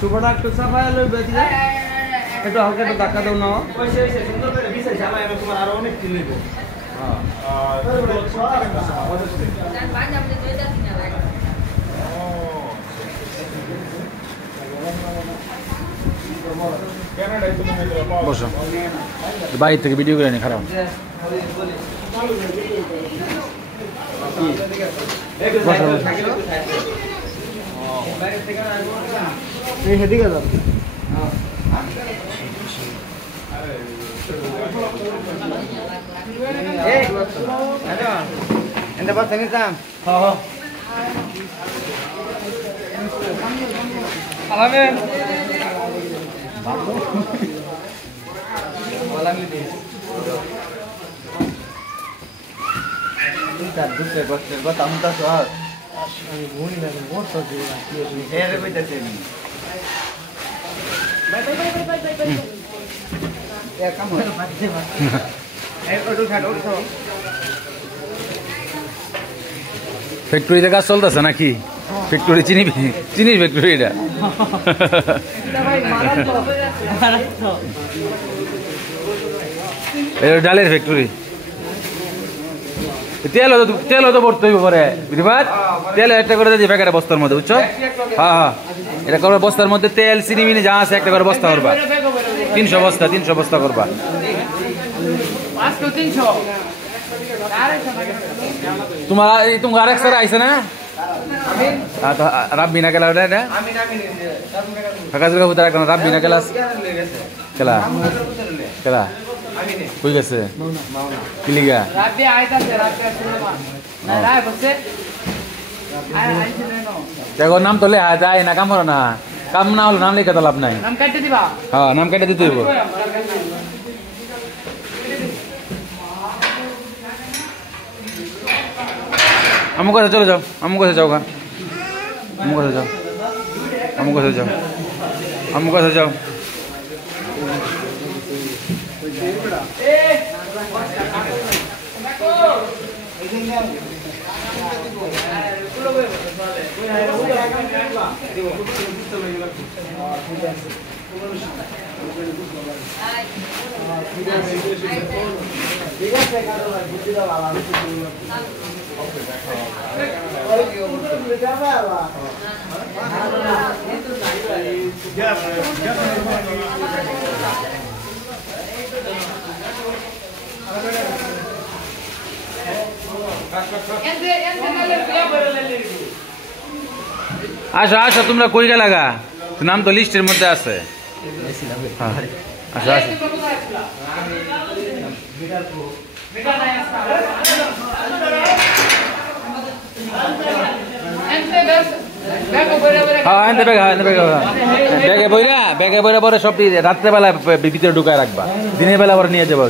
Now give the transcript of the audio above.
সুপারটা একটু সাফাই লইবে দিলে একটু হালকা একটু ধাক্কা দাও না সুন্দর করে বিছাইছে আমার এবার তোমার আরো অনেক কিল লইব বসো বাইরে থেকে ভিডিও করে নি খারাপ সেদিকে যাও এন্ড বাস নিতাম হ্যাঁ আলামেন বলামি দে দুটা দুটো বসে বাতাম তা সর আমি ভুনি না মোর তো দিনা কি এরে কইতাছে নি বাই এ কাম হয় বাজে বাজ এ ওটো খাট ওটো ফ্যাক্টরিতে কাজ চলতেছে নাকি ফ্যাক্টরি চিনি ফ্যাক্টরি এটা ডালের ফ্যাক্টরি তেল তো ভরতে হইব পরে বিরিবাদ তেল একটা করে দিই প্যাকেটে বস্তার মধ্যে বুঝছো হ্যাঁ হ্যাঁ এটা করবে বস্তার মধ্যে তেল চিনি মিনি যা আছে একটা করে বস্তা করবা 300 বস্তা করবা তোমার আরেক স্যার আইছে না রাব্বি না গেলা ওটা ফাঁকা জায়গা ভিতরে রাখলাম রাব্বি না গেলাস খেলা খেলা কই গেছে কিলিগা রাব্বি আইতাছে রাব্বি না রাই বসে দেখো নাম তো লে যায় না কাম করো না কাম না হলো নাম লিখে তো লাভ নাই নাম কাটতে দিবা হ্যাঁ নাম কাটতে দিতে হইব আমু কাছে চলে যাও আমু কাছে যাও আমু কাছে যাও আমু কাছে যাও আমু কাছে যাও আসো আসো তোমরা কই গেলা গা নাম তো লিস্টের মধ্যে আছে আসো আসো ব্যাগে বইরা পরে সব রাত্রেবেলা ভিতরে ঢুকায় রাখবা দিনের বেলা পরে নিয়ে যাবো